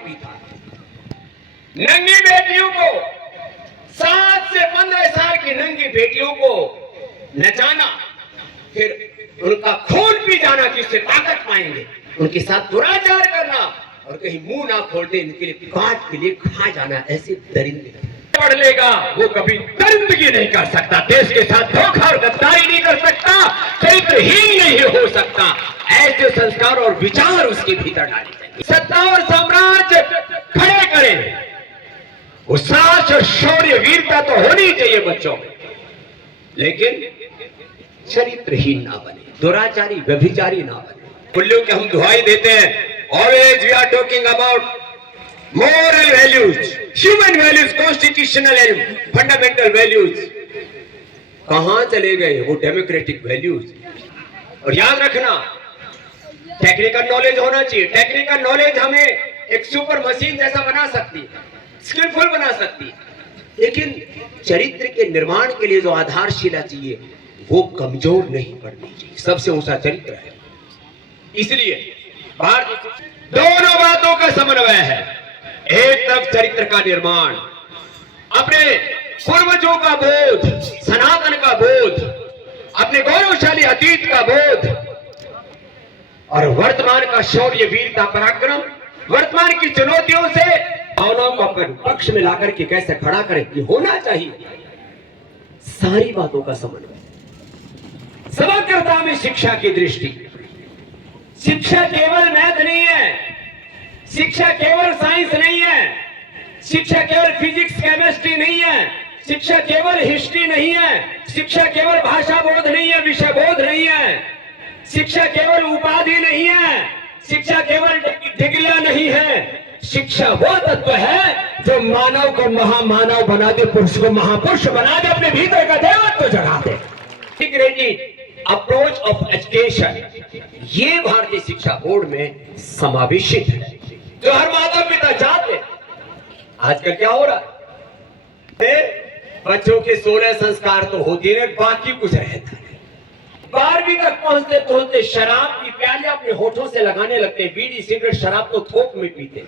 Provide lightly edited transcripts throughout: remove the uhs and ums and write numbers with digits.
भी था। नंगी बेटियों को, 7 से 15 साल की नंगी बेटियों को नचाना, फिर उनका खून पी जाना कि उससे ताकत पाएंगे, उनके साथ दुराचार करना और कहीं मुंह ना खोलते इनके लिए काट के लिए खा जाना, ऐसे दरिंदे पढ़ लेगा वो कभी दरिंदगी नहीं कर सकता, देश के साथ धोखा और गद्दारी नहीं कर सकता, चरित्रहीन नहीं हो सकता। ऐसे संस्कार और विचार उसके भीतर डाले जाएंगे। सत्ता और साम्राज्य खड़े करें, साहस और शौर्य वीरता तो होनी चाहिए बच्चों में, लेकिन चरित्रहीन ना बने, दुराचारी व्यभिचारी ना बने। मूल्यों के हम दुहाई देते हैं, always we are talking about moral values, human values, constitutional and fundamental values। कहां चले गए वो डेमोक्रेटिक वैल्यूज? और याद रखना, टेक्निकल नॉलेज होना चाहिए। टेक्निकल नॉलेज हमें एक सुपर मशीन जैसा बना सकती है, स्किलफुल बना सकती है, लेकिन चरित्र के निर्माण के लिए जो आधारशिला चाहिए वो कमजोर नहीं पड़नी चाहिए। सबसे ऊंचा चरित्र है। इसलिए दोनों बातों का समन्वय है। एक तरफ चरित्र का निर्माण, अपने पूर्वजों का बोध, सनातन का बोध, अपने गौरवशाली अतीत का बोध, और वर्तमान का शौर्य वीरता पराक्रम, वर्तमान की चुनौतियों से भावनाओं को अपने पक्ष में लाकर के कैसे खड़ा करें, ये होना चाहिए। सारी बातों का समन्वय। समग्रता में शिक्षा की दृष्टि। शिक्षा केवल मैथ नहीं है, शिक्षा केवल साइंस नहीं है, शिक्षा केवल फिजिक्स केमिस्ट्री नहीं है, शिक्षा केवल हिस्ट्री नहीं है, शिक्षा केवल भाषा बोध नहीं है, विषय बोध नहीं है, शिक्षा केवल उपाधि नहीं है, शिक्षा केवल डिग्रियां नहीं है। शिक्षा वो तत्व है जो मानव को महामानव बना दे, पुरुष को महापुरुष बना दे, अपने भीतर का देवत्व जगा दे। इंटीग्रेटेड अप्रोच ऑफ एजुकेशन, ये भारतीय शिक्षा बोर्ड में समावेशित है, जो हर माता पिता चाहते हैं। आजकल क्या हो रहा है, बच्चों के 16 संस्कार तो होते हैं, बाकी कुछ रहता है। 12वीं तक पहुंचते पहुंचते शराब की प्याली अपने होठों से लगाने लगते, बीड़ी सिगरेट शराब तो थोक में पीते।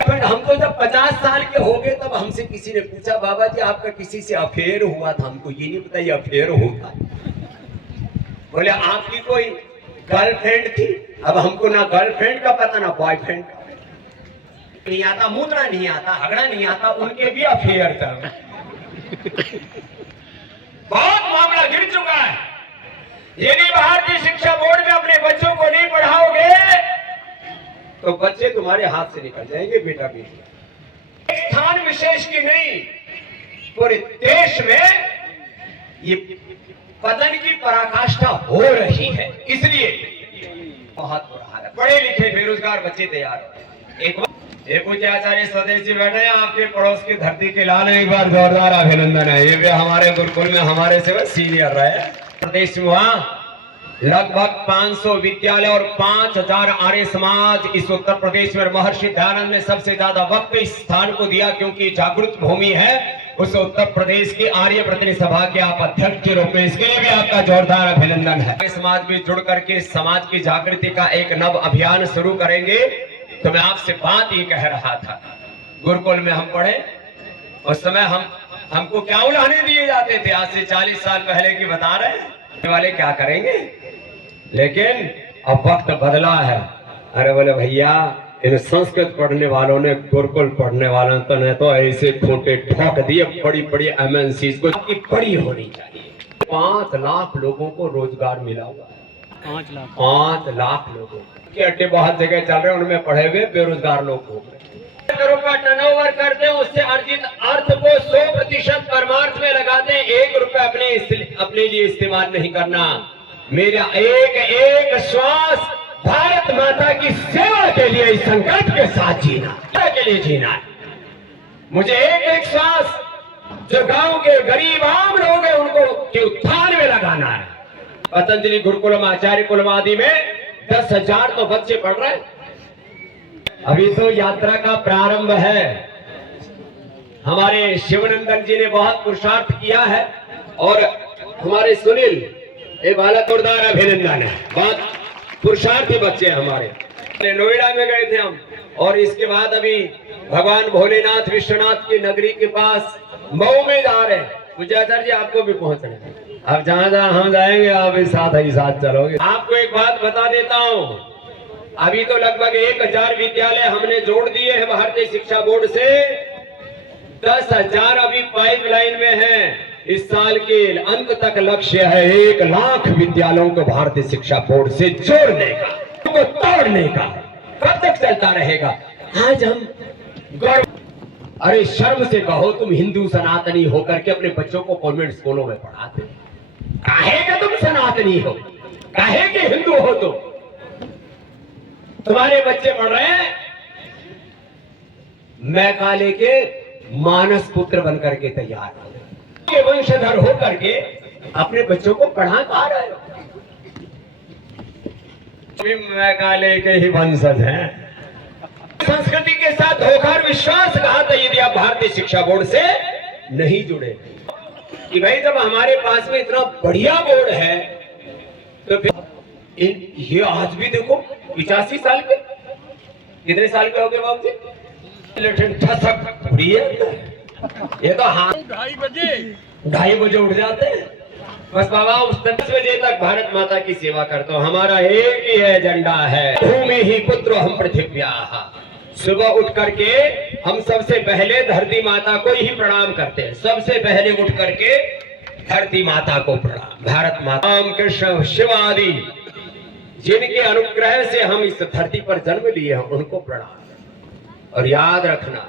हमको जब 50 साल के हो गए तब हमसे किसी ने पूछा, बाबा जी आपका किसी से अफेयर हुआ था? हमको ये नहीं पता ये अफेयर होता है। बोले आपकी कोई गर्लफ्रेंड थी? अब हमको ना गर्लफ्रेंड का पता ना बॉयफ्रेंड का नहीं आता, मुद्रा नहीं आता, हगड़ा नहीं आता, उनके भी अफेयर था। बहुत मामला गिर चुका है। यदि भारतीय शिक्षा बोर्ड में अपने बच्चों को नहीं पढ़ाओगे तो बच्चे तुम्हारे हाथ से निकल जाएंगे बेटा बेटी। स्थान विशेष की नहीं, पूरे देश में ये पतन की पराकाष्ठा हो रही है। इसलिए बहुत बुरा हाल है। पढ़े लिखे बेरोजगार बच्चे तैयार। एक पूज्य आचार्य स्वदेशी बैठे हैं, आपके पड़ोस की धरती के लाल, एक बार जोरदार अभिनंदन है। ये भी हमारे गुरुकुल में हमारे से सीनियर रहे। प्रदेश में वहां लगभग 500 विद्यालय और 5000 आर्य समाज। इस उत्तर प्रदेश में महर्षि दयानंद ने सबसे ज्यादा वक्त इस स्थान को दिया, क्योंकि जागृत भूमि है। उस उत्तर प्रदेश की आर्य प्रतिनिधि सभा के आप अध्यक्ष के रूप में, इसके लिए भी आपका जोरदार अभिनंदन है। समाज भी जुड़ करके समाज की जागृति का एक नव अभियान शुरू करेंगे। तो मैं आपसे बात ये कह रहा था, गुरुकुल में हम पढ़े उस समय हमको क्या उलाहने दिए जाते थे, आज से 40 साल पहले की बता रहे हैं वाले क्या करेंगे। लेकिन अब वक्त बदला है। अरे बोले भैया, इन संस्कृत पढ़ने वालों ने, गुरुकुल पढ़ने वालों तो ने तो ऐसे खूंटे ठोक दिए, बड़ी बड़ी एमएनसी को बड़ी होनी चाहिए। 5 लाख लोगों को रोजगार मिला हुआ है। 5 लाख लोगों के अड्डे बहुत जगह चल रहे हैं, उनमें पढ़े हुए बेरोजगार लोग हो गए। करोड़ का टर्नओवर करते हैं, उससे अर्जित अर्थ को 100% परमार्थ में लगाते हैं। 1 रुपए अपने लिए इस्तेमाल नहीं करना। मेरा एक एक श्वास भारत माता की सेवा के लिए इस संकल्प के साथ जीना, के लिए जीना है। मुझे एक एक श्वास जो गांव के गरीब आम लोग हैं उनको के उत्थान में लगाना है। पतंजलि गुरुकुलम आचार्य कुलम आदि में 10,000 तो बच्चे पढ़ रहे हैं। अभी तो यात्रा का प्रारंभ है। हमारे शिवनंदन जी ने बहुत पुरुषार्थ किया है और हमारे सुनील ये बालक जोरदार अभिनंदन है। बहुत पुरुषार्थी बच्चे हमारे। नोएडा में गए थे हम और इसके बाद अभी भगवान भोलेनाथ विश्वनाथ की नगरी के पास मऊ में जा रहे हैं। पूज्याचार्य जी आपको भी पहुंचना है। अब जहां जहां हम जाएंगे आप भी साथ ही साथ चलोगे। आपको एक बात बता देता हूं, अभी तो लगभग 1000 विद्यालय हमने जोड़ दिए हैं भारतीय शिक्षा बोर्ड से। 10,000 अभी पाइपलाइन में है। इस साल के अंत तक लक्ष्य है 1 लाख विद्यालयों को भारतीय शिक्षा बोर्ड से जोड़ने का, उनको तोड़ने का। कब तक चलता रहेगा? आज हम गौरव, अरे शर्म से कहो, तुम हिंदू सनातनी होकर के अपने बच्चों को कॉन्वेंट स्कूलों में पढ़ाते, काहे के तुम सनातनी हो, काहे के हिंदू हो तुम? तुम्हारे बच्चे पढ़ रहे हैं मैकाले के मानस पुत्र बनकर के तैयार हो, के वंशधर होकर के अपने बच्चों को पढ़ा पा रहे हो। मैकाले के ही वंशज हैं। संस्कृति के साथ धोखा और विश्वासघात है यदि आप भारतीय शिक्षा बोर्ड से नहीं जुड़े। कि भाई जब हमारे पास में इतना बढ़िया बोर्ड है तो फिर ये आज भी देखो 85 साल के, कितने साल के हो गए बाबू जी? ये तो हाँ 2:30 बजे उठ जाते हैं। बस बाबा उस 10 बजे तक भारत माता की सेवा करते हो। हमारा एक ही एजेंडा है, भूमि ही पुत्र हम पृथिव्या। सुबह उठ करके हम सबसे पहले धरती माता को ही प्रणाम करते हैं। सबसे पहले उठ करके धरती माता को प्रणाम। भारत माता, राम कृष्ण शिव आदि जिनके अनुग्रह से हम इस धरती पर जन्म लिए हैं उनको प्रणाम। और याद रखना,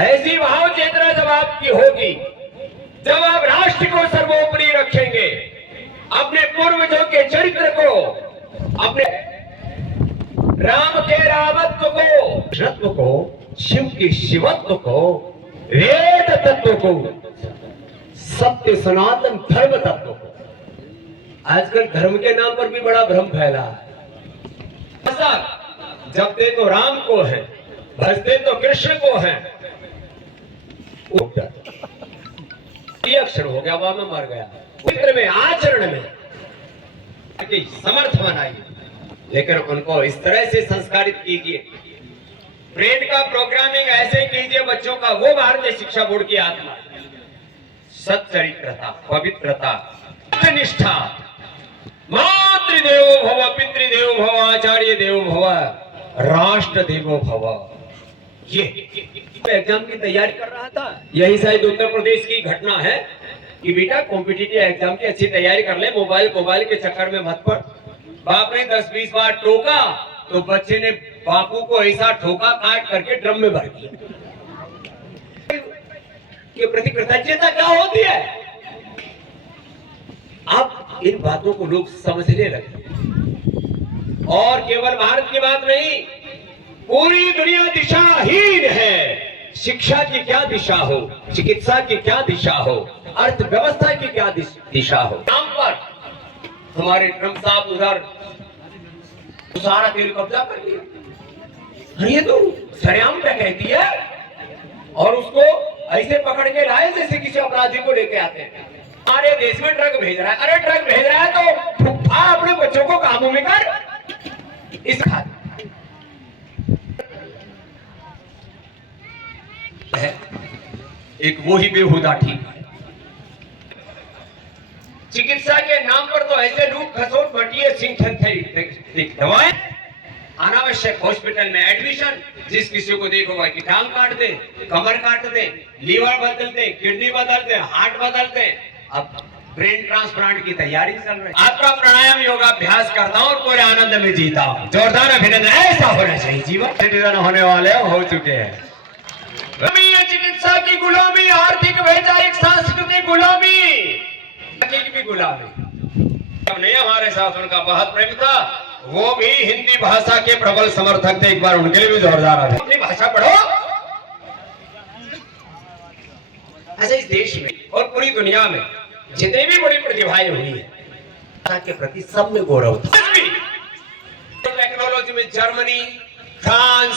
ऐसी भाव चेतना जब आपकी होगी, जब आप राष्ट्र को सर्वोपरि रखेंगे, अपने पूर्वजों के चरित्र को, अपने राम के रामत्व को, कृष्णत्व को, शिव के शिवत्व को, वेद तत्व को, सत्य सनातन धर्म तत्व को। आजकल धर्म के नाम पर भी बड़ा भ्रम फैला है। जपते तो राम को है, भजते तो कृष्ण को है। ये अक्षर हो गया, वहां में मर गया। चित्र में, आचरण में समर्थ बनाइए, लेकिन उनको इस तरह से संस्कारित कीजिए। ब्रेन का प्रोग्रामिंग ऐसे कीजिए बच्चों का, वो भारतीय शिक्षा बोर्ड की आत्मा। सच्चरित्रता, पवित्रता, निष्ठा, मातृदेवो भव, पितृदेवो भव, आचार्य देवो भव, राष्ट्र देवो भव। ये एग्जाम की तैयारी कर रहा था, यही शायद उत्तर प्रदेश की घटना है कि बेटा कॉम्पिटिटिव एग्जाम की अच्छी तैयारी कर ले, मोबाइल के चक्कर में मत पड़। बाप ने 10-20 बार टोका तो बच्चे ने बापू को ऐसा ठोका, काट करके ड्रम में भर दिया। के प्रति कृतज्ञता क्या होती है? अब इन बातों को लोग समझने लगे। और केवल भारत की बात नहीं, पूरी दुनिया दिशाहीन है। शिक्षा की क्या दिशा हो, चिकित्सा की क्या दिशा हो, अर्थव्यवस्था की क्या दिशा हो। नाम पर हमारे ट्रम्प साहब उधर सारा तेल कब्जा कर लिया। ये तो सरेआम पे कहती है, और उसको ऐसे पकड़ के लाए जैसे किसी अपराधी को लेके आते हैं। हमारे देश में ट्रक भेज रहा है, अरे ट्रक भेज रहा है तो फुफा अपने बच्चों को काबू में कर। इस एक वो ही बेहुदा ठीक है। चिकित्सा के नाम पर तो ऐसे लोग खसोट बटिए सिंह दवाएं, अनावश्यक हॉस्पिटल में एडमिशन, जिस किसी को देखोगा कि टांग काट दे, कमर काट दे, लीवर बदल दे, किडनी बदल दे, हार्ट बदल दे। अब ब्रेन ट्रांसप्लांट की तैयारी चल रही है। आपका प्राणायाम योगाभ्यास करता हूँ और पूरे आनंद में जीता हूँ। जोरदार अभिनंदन, ऐसा होना चाहिए जीवन। सिटीजन होने वाले हो चुके हैं। चिकित्सा की गुलामी, आर्थिक वैचारिक सांस्कृतिक गुलामी, भी गुलामी। अब नहीं हमारे साथ उनका बहुत प्रेम था, वो भी हिंदी भाषा के प्रबल समर्थक थे। एक बार उनके लिए भी जोरदार आ अपनी भाषा पढ़ो। ऐसे इस देश में और पूरी दुनिया में जितनी भी बड़ी प्रतिभाएं हुई है, भाषा के प्रति सब में गौरव था। टेक्नोलॉजी में जर्मनी, फ्रांस,